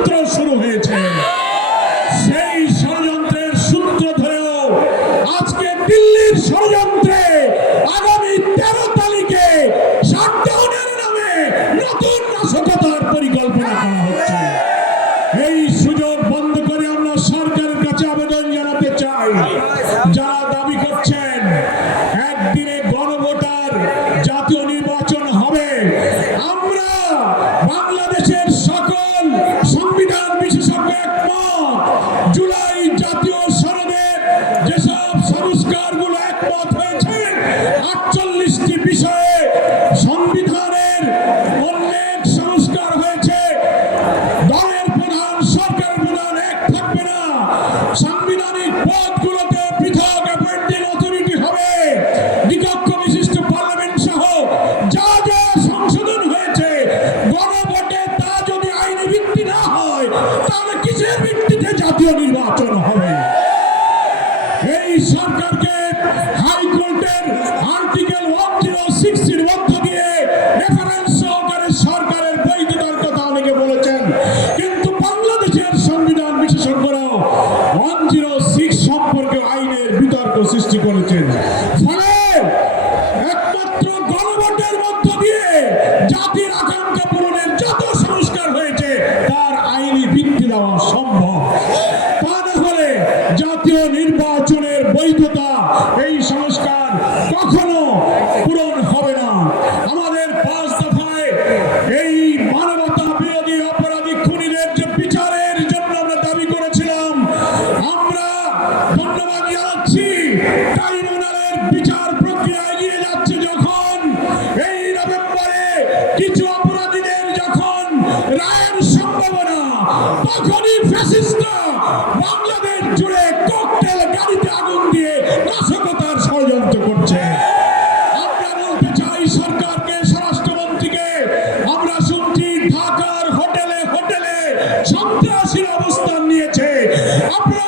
ষড়যন্ত্র শুরু হয়েছে। সেই ষড়যন্ত্রের সূত্র ধরেও আজকে দিল্লির ষড়যন্ত্রে আগামী 13 তারিখে শাটডাউনের নামে নতুন নাশকতার পরিকল্পনা করা হচ্ছে। এই সুযোগ বন্ধ করে আমরা সরকারের কাছে আবেদন জানাতে চাই, যারা দাবি করছেন একদিনে গণভোটার জাতীয় নির্বাচন হবে, আমরা বাংলাদেশের সকল সংবিধান বিশেষজ্ঞ একমত, জুলাই জাতীয় সনদের যেসব সংস্কারগুলো একমত হয়েছে 48টি বিষয়ে সংবিধানের অনেক সংস্কার হয়েছে। দলের প্রধান সরকারের প্রধান এক থাকবে না, সাংবিধানিক পদগুলোতে পৃথক অ্যাপয়েন্টিং অথরিটি হবে, দ্বিকক্ষ বিশিষ্ট পার্লামেন্ট সহ যা যা সংশোধন হয়েছে গণভোটে তা যদি আইনি ভিত্তি না হয় তাহলে কিসের ভিত্তিতে জাতীয় নির্বাচন হবে? এই সরকারকে হাইকোর্টের আর্টিকেল 106 এর মধ্য দিয়ে রেফারেন্স সহকারে সরকারের বৈধতার কথা অনেকে বলেছেন, কিন্তু বাংলাদেশের সংবিধান বিশেষজ্ঞরাও 106 সম্পর্কে আইনের বিতর্ক সৃষ্টি করেছেন। ফলে একমাত্র গণভোটের মধ্য দিয়ে জাতির আকাঙ্ক্ষা পূরণের যত সংস্কার হয়েছে তার আইনি ভিত্তি দেওয়া সম্ভব। তা না হলে জাতীয় নির্বাচনের বৈধতা এই সংস্কার কখনো পূরণ হবে না। আমাদের 5 দফায় এই মানবতা বিরোধী অপরাধী খুনিদের যে বিচারের জন্য আমরা দাবি করেছিলাম, আমরা ধন্যবাদ জানাচ্ছি ট্রাইব্যুনালের বিচার প্রক্রিয়া এগিয়ে যাচ্ছে। যখন এই নভেম্বরে কিছু অপরাধীদের যখন রায়ের সম্ভাবনা, তখনই ফ্যাসিস্টরা বাংলাদেশ জুড়ে ককটেল গাড়িতে আগুন দিয়ে নাশকতার ষড়যন্ত্র করছে। আমরা বলতে চাই সরকারকে, স্বরাষ্ট্রমন্ত্রীকে, আমরা শুনছি ঢাকার হোটেলে হোটেলে সন্ত্রাসীর অবস্থান নিয়েছে। আপনারা